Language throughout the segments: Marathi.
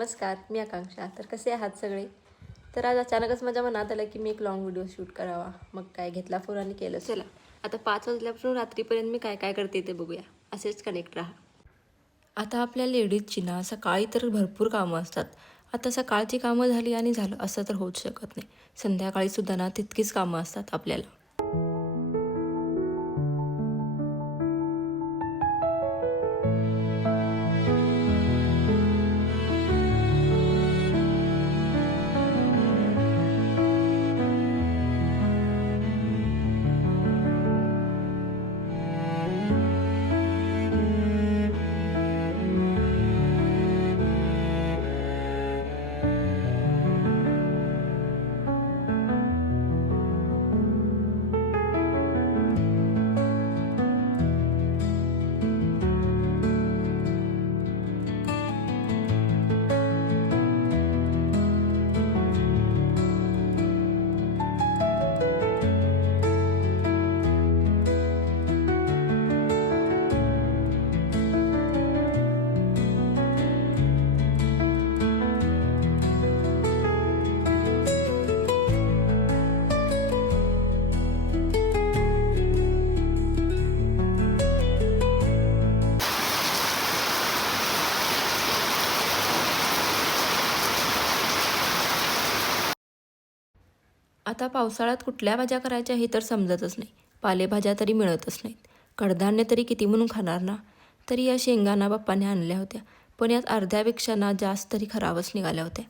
नमस्कार, मी आकांक्षा. तर कसे आहात सगळे? तर आज अचानकच माझ्या मनात आलं की मी एक लाँग व्हिडिओ शूट करावा. मग काय घेतला फोन आणि केलं. चला आता 5 वाजल्यापासून रात्रीपर्यंत मी काय काय करते ते बघूया. असेच कनेक्ट राहा. आता आपल्या लेडीजची ना सकाळी तर भरपूर कामं असतात. आता सकाळची कामं झाली आणि झालं असं तर होऊच शकत नाही. संध्याकाळीसुद्धा ना तितकीच कामं असतात आपल्याला. आता पावसाळ्यात कुठल्या भाज्या करायच्या हे तर समजतच नाही. पालेभाज्या तरी मिळतच नाहीत. कडधान्य तरी किती म्हणून खाणार ना? तरी या शेंगांना बाप्पाने आणल्या होत्या. पण यात अर्ध्यापेक्षा ना जास्त तरी खराबच निघाल्या होत्या.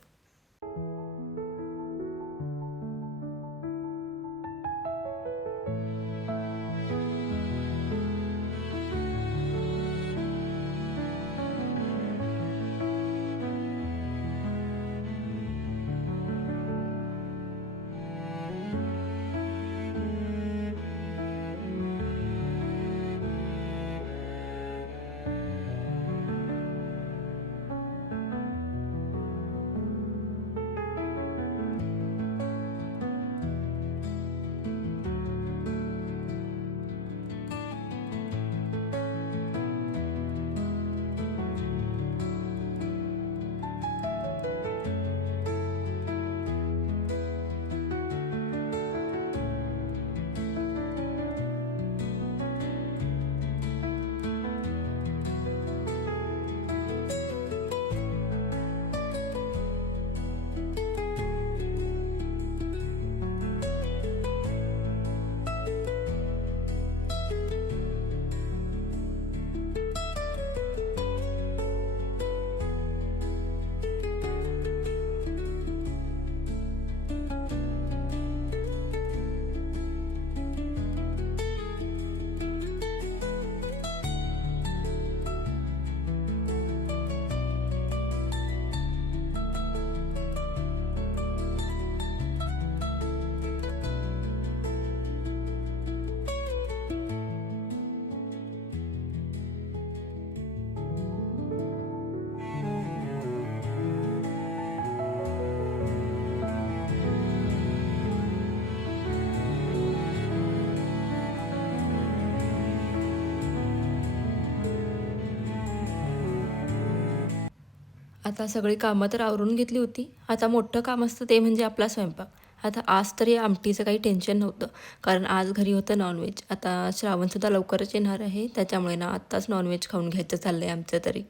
आता सगळी कामं तर आवरून घेतली होती. आता मोठं काम असतं ते म्हणजे आपला स्वयंपाक. आता आज तरी आमटीचं काही टेन्शन नव्हतं. कारण आज घरी होतं नॉनव्हेज. आता श्रावणसुद्धा लवकरच येणार आहे. त्याच्यामुळे ना आत्ताच नॉनव्हेज खाऊन घ्यायचं चाललं आहे आमचं तरी.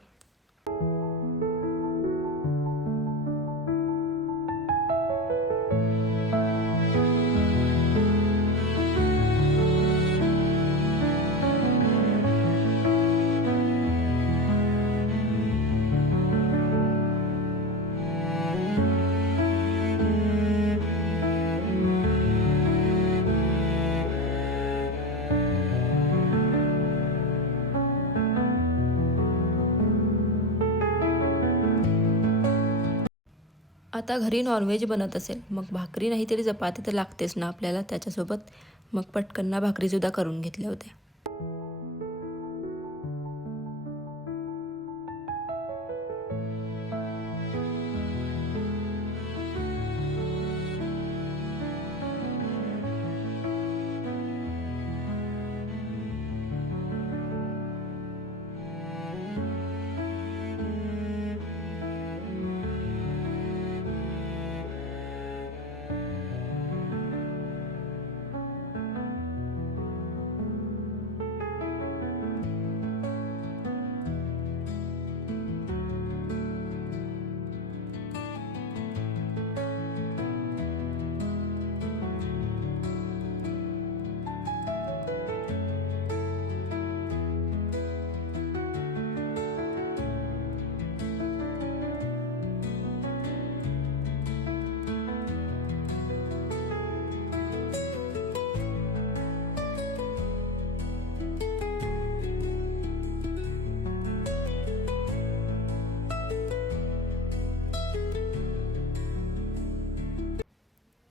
आता घरी नॉनव्हेज बनत असेल, मग भाकरी नाही तरी चपाती तर लागतेच ना आपल्याला त्याच्यासोबत. मग पटकन ना भाकरीसुद्धा करून घेतल्या होत्या.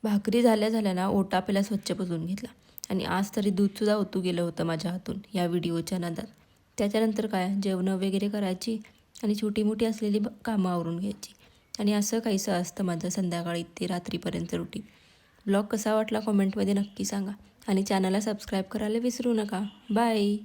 भाकरी झाल्या झाल्या ना ओटा पहिला स्वच्छ पुसून घेतला. आणि आज तरी दूधसुद्धा ओतू गेलं होतं माझ्या हातून या व्हिडिओच्या नादात. त्याच्यानंतर काय जेवणं वगैरे करायची आणि छोटी मोठी असलेली कामं आवरून घ्यायची. आणि असं काहीसं असतं माझं संध्याकाळी ते रात्रीपर्यंत रुटीन. ब्लॉग कसा वाटला कमेंटमध्ये नक्की सांगा. आणि चॅनलला सबस्क्राईब करायला विसरू नका. बाय.